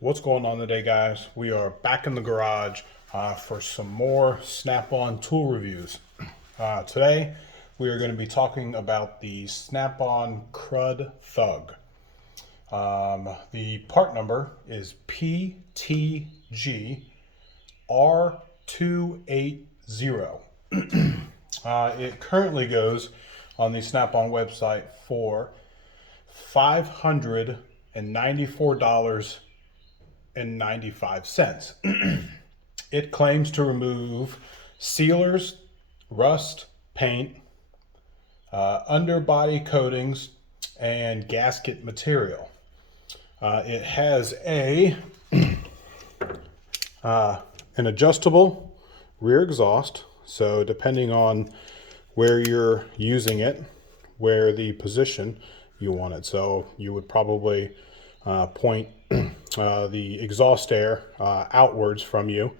What's going on today, guys? We are back in the garage for some more Snap-on tool reviews. Today we are going to be talking about the Snap-on Crud Thug. The part number is PTG R280. It currently goes on the Snap-on website for $594.95. It claims to remove sealers, rust, paint, underbody coatings, and gasket material. It has an adjustable rear exhaust, so depending on where you're using it, where the position you want it. So you would probably point the exhaust air outwards from you.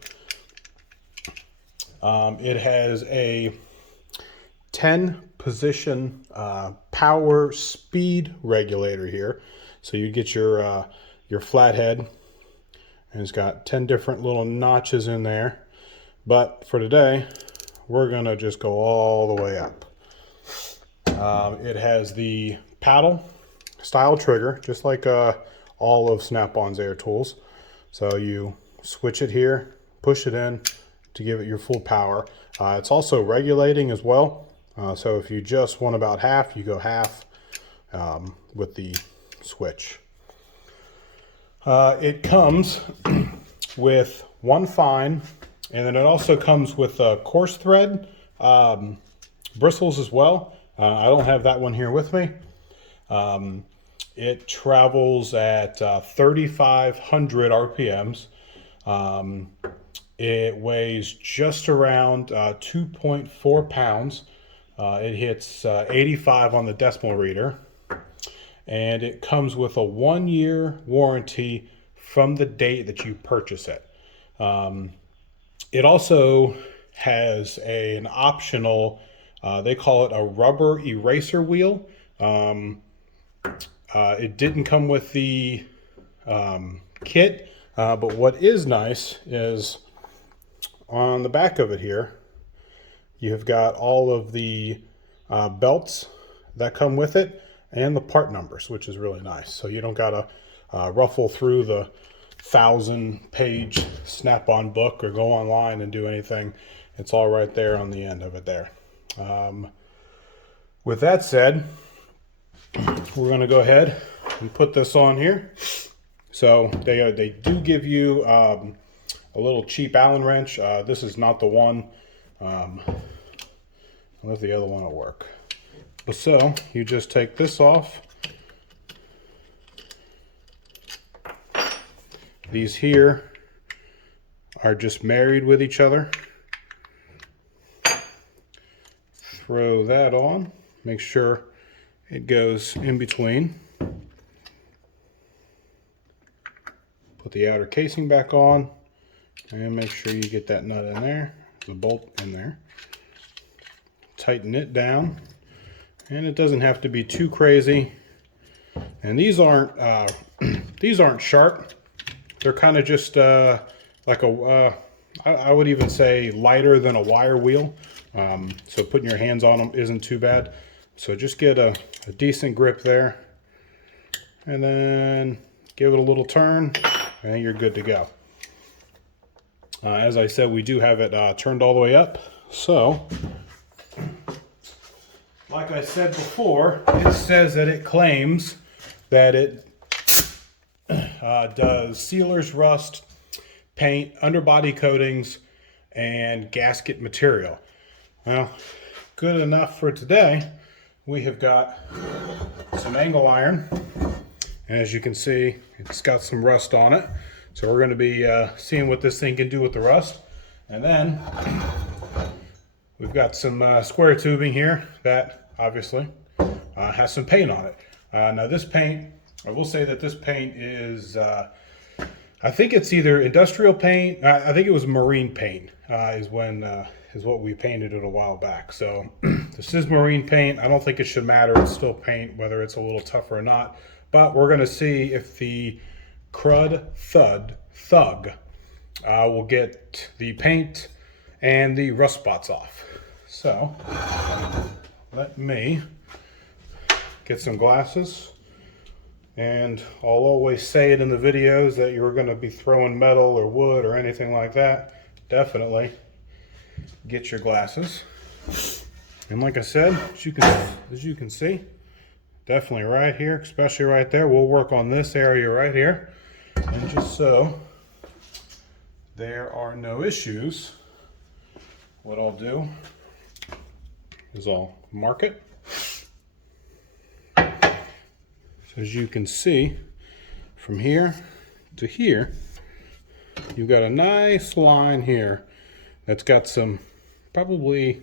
It has a 10 position power speed regulator here. So you get your flathead, and it's got 10 different little notches in there. But for today, we're gonna just go all the way up. It has the paddle style trigger, just like all of Snap-on's air tools. So you switch it here, push it in to give it your full power. It's also regulating as well. So if you just want about half, you go half with the switch. It comes with one fine, and then it also comes with a coarse thread bristles as well. I don't have that one here with me. It travels at 3,500 RPMs. It weighs just around 2.4 pounds. It hits 85 on the decimal reader. And it comes with a 1-year warranty from the date that you purchase it. It also has an optional, they call it a rubber eraser wheel. It didn't come with the kit, but what is nice is on the back of it here, you've got all of the belts that come with it and the part numbers, which is really nice. So you don't gotta ruffle through the 1,000-page Snap-on book or go online and do anything. It's all right there on the end of it there. With that said, we're going to go ahead and put this on here. So they do give you a little cheap Allen wrench. This is not the one, unless the other one will work. But so you just take this off. These here are just married with each other. Throw that on. Make sure it goes in between. Put the outer casing back on, and make sure you get that nut in there, the bolt in there. Tighten it down, and it doesn't have to be too crazy. And these aren't sharp. They're kind of just like a, I would even say lighter than a wire wheel. So putting your hands on them isn't too bad. So just get a decent grip there, and then give it a little turn, and you're good to go. As I said, we do have it turned all the way up. So, like I said before, it says that it claims that it does sealers, rust, paint, underbody coatings, and gasket material. Well, good enough for today. We have got some angle iron, and as you can see, it's got some rust on it. So we're going to be seeing what this thing can do with the rust. And then we've got some square tubing here that obviously has some paint on it. Now this paint, I will say that this paint is, I think it's either industrial paint, I think it was marine paint, is what we painted it a while back. So this is marine paint. I don't think it should matter. It's still paint, whether it's a little tougher or not. But we're going to see if the Crud Thug will get the paint and the rust spots off. So let me get some glasses, and I'll always say it in the videos that you're going to be throwing metal or wood or anything like that. Definitely get your glasses. And like I said, as you can see, definitely right here, especially right there, we'll work on this area right here. And just so there are no issues, what I'll do is I'll mark it. So as you can see, from here to here, you've got a nice line here that's got some, probably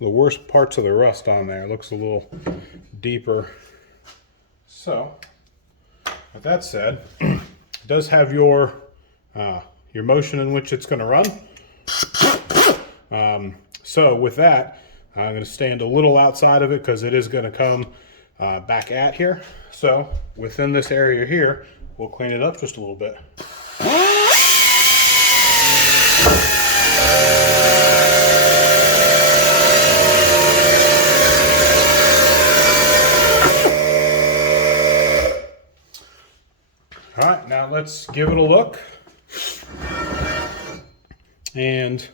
the worst parts of the rust on there. It looks a little deeper. So with that said, it does have your motion in which it's going to run. So with that, I'm going to stand a little outside of it because it is going to come back at here. So within this area here, we'll clean it up just a little bit. All right, now let's give it a look. And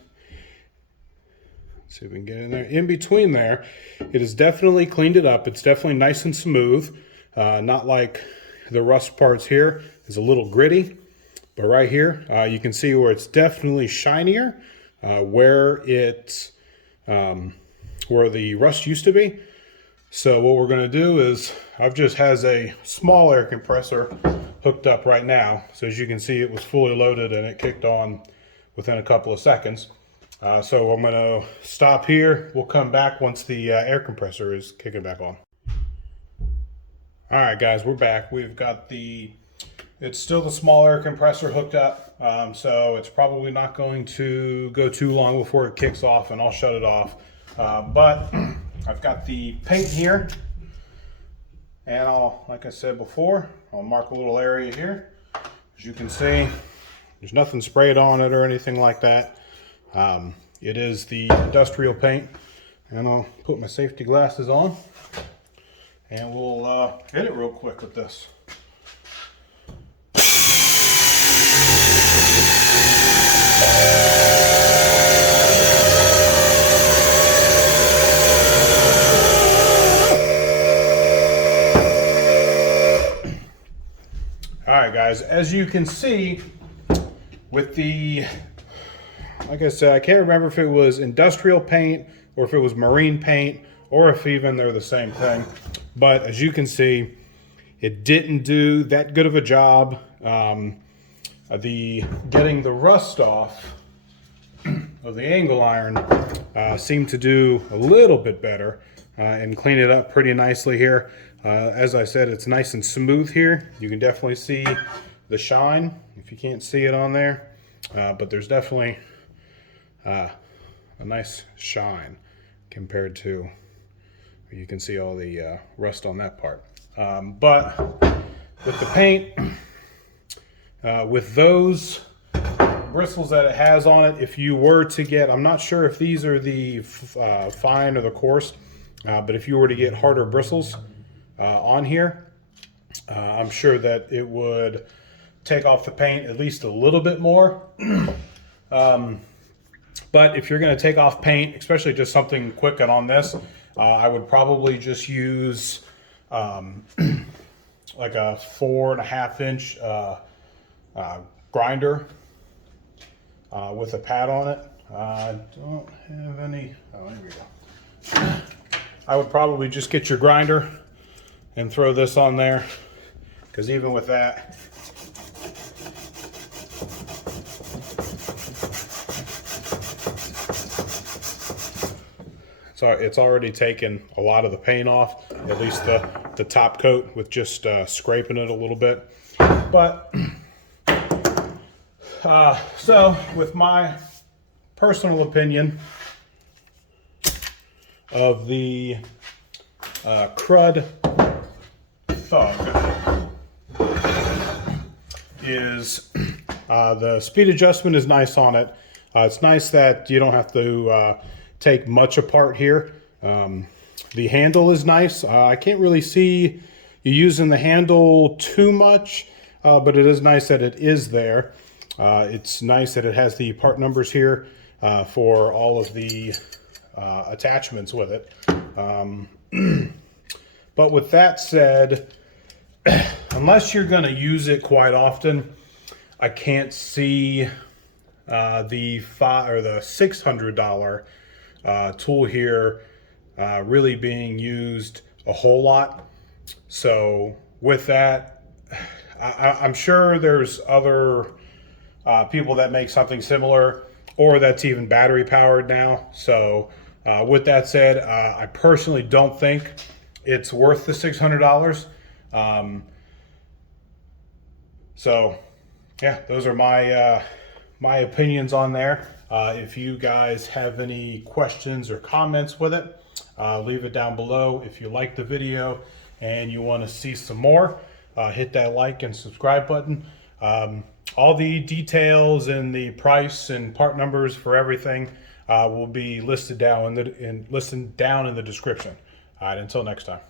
see if we can get in there. In between there, it has definitely cleaned it up. It's definitely nice and smooth. Not like the rust parts here. It's a little gritty. But right here, you can see where it's definitely shinier, where the rust used to be. So what we're going to do is, I've just has a small air compressor hooked up right now. So as you can see, it was fully loaded and it kicked on within a couple of seconds. So I'm going to stop here. We'll come back once the air compressor is kicking back on. All right, guys, we're back. We've got it's still the small air compressor hooked up. So it's probably not going to go too long before it kicks off, and I'll shut it off. But I've got the paint here, and like I said before, I'll mark a little area here. As you can see, there's nothing sprayed on it or anything like that. It is the industrial paint, and I'll put my safety glasses on, and we'll hit it real quick with this. All right, guys, as you can see, with the, like I said, I can't remember if it was industrial paint or if it was marine paint or if even they're the same thing. But as you can see, it didn't do that good of a job. Getting the rust off of the angle iron seemed to do a little bit better and clean it up pretty nicely here. As I said, it's nice and smooth here. You can definitely see the shine if you can't see it on there, but there's definitely a nice shine compared to, you can see all the rust on that part. But with the paint, with those bristles that it has on it, if you were to get, I'm not sure if these are the fine or the coarse, but if you were to get harder bristles on here, I'm sure that it would take off the paint at least a little bit more. But if you're going to take off paint, especially just something quick and on this, I would probably just use like a 4.5 inch grinder with a pad on it. I don't have any. Oh, here we go. I would probably just get your grinder and throw this on there, because even with that, so it's already taken a lot of the paint off, at least the top coat, with just scraping it a little bit. But so with my personal opinion of the Crud Thug, is the speed adjustment is nice on it. It's nice that you don't have to take much apart here. The handle is nice. I can't really see you using the handle too much, but it is nice that it is there. It's nice that it has the part numbers here for all of the attachments with it. But with that said, unless you're going to use it quite often, I can't see the $600 tool here really being used a whole lot. So with that, I'm sure there's other people that make something similar, or that's even battery powered now. So with that said, I personally don't think it's worth the $600. So yeah, those are my my opinions on there. If you guys have any questions or comments with it, leave it down below. If you like the video and you want to see some more, hit that like and subscribe button. All the details and the price and part numbers for everything will be listed down in the description. All right, until next time.